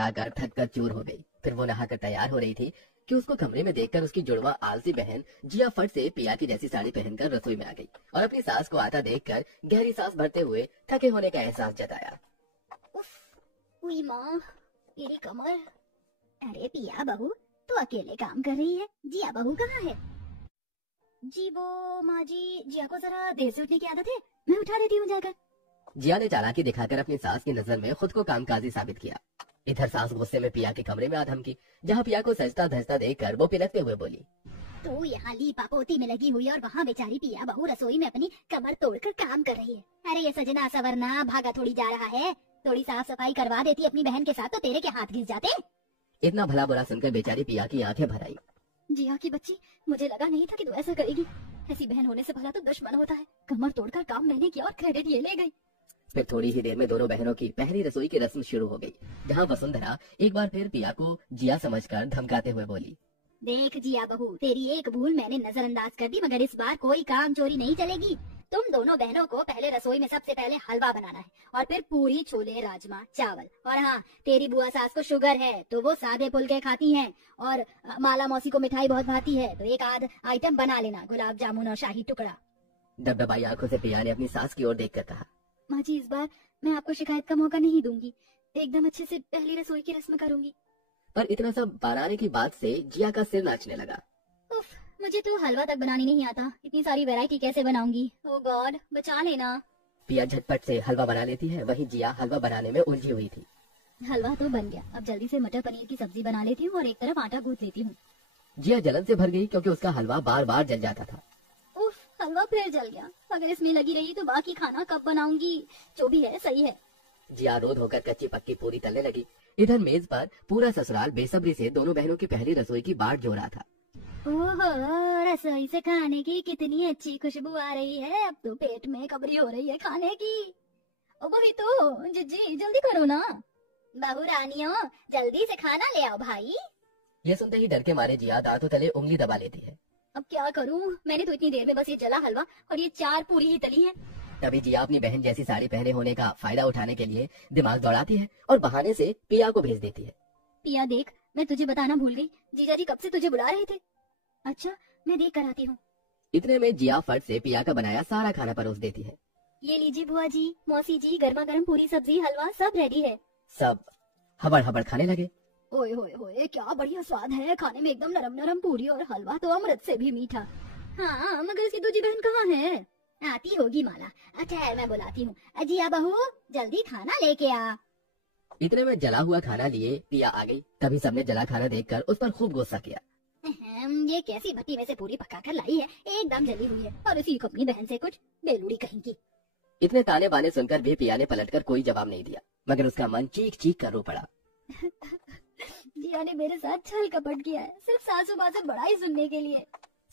आकर थक कर चूर हो गई। फिर वो नहाकर तैयार हो रही थी कि उसको कमरे में देखकर उसकी जुड़वा आलसी बहन जिया फट से पिया की जैसी साड़ी पहनकर रसोई में आ गई और अपनी सास को आता देखकर गहरी सांस भरते हुए थके होने का एहसास जताया। उफ, हुई माँ, मेरी कमर। अरे पिया बहू, तो अकेले काम कर रही है, जिया बहू कहाँ है? जी वो माँ जी, जिया को जरा देर से उठने की आदत है, मैं उठा देती हूँ जाकर। जिया ने चालाकी दिखाकर अपनी सास की नजर में खुद को कामकाजी साबित किया। इधर सास गुस्से में पिया के कमरे में आ धमकी, जहाँ पिया को सजता धजता देखकर वो पिलकते हुए बोली, तो यहाँ लीपा पोती में लगी हुई और वहाँ बेचारी पिया बहू रसोई में अपनी कमर तोड़कर काम कर रही है। अरे ये सजना सवरना भागा थोड़ी जा रहा है, थोड़ी साफ सफाई करवा देती अपनी बहन के साथ तो तेरे के हाथ घिस जाते। इतना भला बुरा सुनकर बेचारी पिया की आंखें भर आई। जिया की बच्ची, मुझे लगा नहीं था कि तू ऐसा करेगी। ऐसी बहन होने से भला तो दुश्मन होता है। कमर तोड़कर काम मैंने किया और क्रेडिट ये ले गई। फिर थोड़ी ही देर में दोनों बहनों की पहली रसोई की रस्म शुरू हो गई, जहाँ वसुंधरा एक बार फिर पिया को जिया समझकर धमकाते हुए बोली, देख जिया बहू, तेरी एक भूल मैंने नजरअंदाज कर दी, मगर इस बार कोई काम चोरी नहीं चलेगी। तुम दोनों बहनों को पहले रसोई में सबसे पहले हलवा बनाना है और फिर पूरी छोले राजमा चावल। और हाँ, तेरी बुआ सास को शुगर है तो वो सादे फुलके खाती हैं और माला मौसी को मिठाई बहुत भाती है तो एक आध आइटम बना लेना, गुलाब जामुन और शाही टुकड़ा। दबदबाई आंखों से पिया ने अपनी सास की ओर देखकर कहा, माँ जी, इस बार मैं आपको शिकायत का मौका नहीं दूंगी, एकदम अच्छे से पहली रसोई की रस्म करूंगी। पर इतना सब बनाने की बात से जिया का सिर नाचने लगा। उफ, मुझे तो हलवा तक बनानी नहीं आता, इतनी सारी वैरायटी कैसे बनाऊंगी? ओ गॉड, बचा लेना। पिया झटपट से हलवा बना लेती है, वहीं जिया हलवा बनाने में उलझी हुई थी। हलवा तो बन गया, अब जल्दी से मटर पनीर की सब्जी बना लेती हूँ और एक तरफ आटा गूंथ लेती हूँ। जिया जलन से भर गई क्योंकि उसका हलवा बार बार जल जाता था। उफ, हलवा फिर जल गया। अगर इसमें लगी रही तो बाकी खाना कब बनाऊंगी? जो भी है सही है। जिया रोध होकर कच्ची पक्की पूरी तलने लगी। इधर मेज पर पूरा ससुराल बेसब्री से दोनों बहनों की पहली रसोई की बाट जो रहा था। ओहो, रसोई से खाने की कितनी अच्छी खुशबू आ रही है, अब तो पेट में कबरी हो रही है खाने की। ओ वही तो, जिज्जी जल्दी करो ना। बहू रानियों, जल्दी से खाना ले आओ भाई। ये सुनते ही डर के मारे जिया दांतों तले उंगली दबा लेती है। अब क्या करूं, मैंने तो इतनी देर में बस ये जला हलवा और ये 4 पूरी ही तली है। तभी जिया अपनी बहन जैसी साड़ी पहने होने का फायदा उठाने के लिए दिमाग दौड़ाती है और बहाने से पिया को भेज देती है। पिया देख, मैं तुझे बताना भूल गई, जीजा जी कब से तुझे बुला रहे थे। अच्छा, मैं देख कर आती हूँ। इतने में जिया फट से पिया का बनाया सारा खाना परोस देती है। ये लीजिए बुआ जी, मौसी जी, गर्मा गर्म पूरी सब्जी हलवा सब रेडी है। सब हबड़ हबड़ खाने लगे। ओए होए होए, क्या बढ़िया स्वाद है, खाने में एकदम नरम नरम पूरी और हलवा तो अमृत से भी मीठा। हाँ, मगर इसकी दूसरी बहन कहाँ है? आती होगी माला। अच्छा, मैं बुलाती हूँ। अजिया बहू, जल्दी खाना लेके आ। इतने में जला हुआ खाना लिए पिया आ गई। तभी सबने जला खाना देखकर उस पर खूब गुस्सा किया। ये कैसी भट्टी में से पूरी पका कर लाई है, एकदम जली हुई है, और इसी को अपनी बहन से कुछ बेलूड़ी कहेंगी। इतने ताने बाने सुनकर भी पिया ने पलटकर कोई जवाब नहीं दिया, मगर उसका मन चीख चीख कर रो पड़ा। जिया ने मेरे साथ छल कपट किया है, सिर्फ सासू माँ से बड़ाई सुनने के लिए।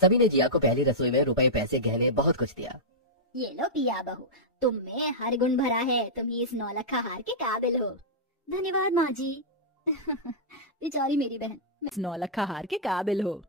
सभी ने जिया को पहली रसोई में रुपए पैसे गहने बहुत कुछ दिया। ये लो पिया बहू, तुम में हर गुण भरा है, तुम ही इस 9 लाख हार के काबिल हो। धन्यवाद माँ जी। बेचारी मेरी बहन, इस 9 लाख हार के काबिल हो।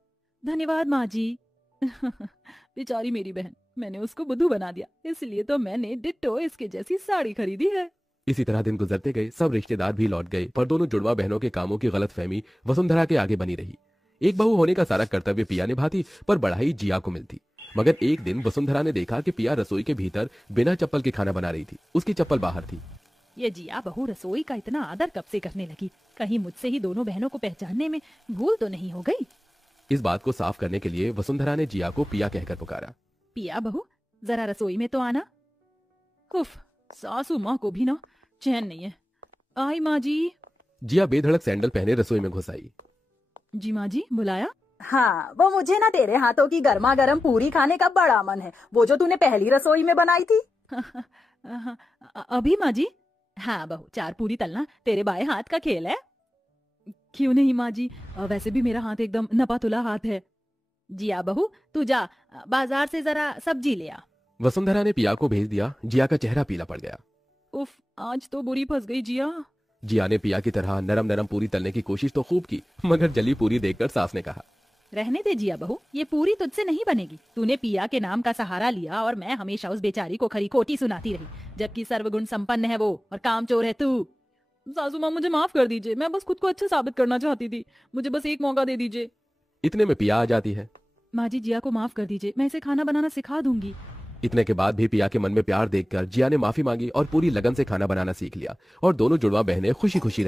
धन्यवाद माँ जी। बेचारी मेरी बहन, मैंने उसको बुद्धू बना दिया, इसलिए तो मैंने डिट्टो इसके जैसी साड़ी खरीदी है। इसी तरह दिन गुजरते गए, सब रिश्तेदार भी लौट गए, पर दोनों जुड़वा बहनों के कामों की गलतफहमी वसुंधरा के आगे बनी रही। एक बहू होने का सारा कर्तव्य पिया निभाती, पर बढ़ाई जिया को मिलती। मगर एक दिन वसुंधरा ने देखा कि पिया रसोई के भीतर बिना चप्पल के खाना बना रही थी, उसकी चप्पल बाहर थी। ये जिया बहू रसोई का इतना आदर कब से करने लगी, कहीं मुझसे ही दोनों बहनों को पहचानने में भूल तो नहीं हो गई। इस बात को साफ करने के लिए वसुंधरा ने जिया को पिया कहकर पुकारा। पिया बहू, जरा रसोई में तो आना। उफ, सासू माँ को भी ना चैन नहीं है। आई माँ जी। जिया बेधड़क सैंडल पहने रसोई में घुस आई। जी माँ जी, बुलाया? हाँ, वो मुझे ना तेरे हाथों की गर्मा गर्म पूरी खाने का बड़ा मन है, वो जो तूने पहली रसोई में बनाई थी। अभी माँ जी? हाँ बहू, 4 पूरी तलना तेरे बाएं हाथ का खेल है। क्यों नहीं माँ जी, वैसे भी मेरा हाथ एकदम नपा तुला हाथ है। जिया बहू, तू जा बाजार से जरा सब्जी ले आ। वसुंधरा ने पिया को भेज दिया। जिया का चेहरा पीला पड़ गया। उफ, आज तो बुरी फंस गई जिया। जिया ने पिया की तरह नरम नरम पूरी तलने की कोशिश तो खूब की, मगर जली पूरी देखकर सास ने कहा, रहने दे जिया बहू, ये पूरी तुझसे नहीं बनेगी। तूने पिया के नाम का सहारा लिया और मैं हमेशा उस बेचारी को खरी खोटी सुनाती रही, जबकि सर्वगुण संपन्न है वो और कामचोर है तू। सासू माँ मुझे माफ कर दीजिए, मैं बस खुद को अच्छा साबित करना चाहती थी, मुझे बस एक मौका दे दीजिए। इतने में पिया आ जाती है। माँ जी, जिया को माफ कर दीजिए, मैं इसे खाना बनाना सिखा दूंगी। इतने के बाद भी पिया के मन में प्यार देखकर जिया ने माफी मांगी और पूरी लगन से खाना बनाना सीख लिया और दोनों जुड़वा बहनें खुशी खुशी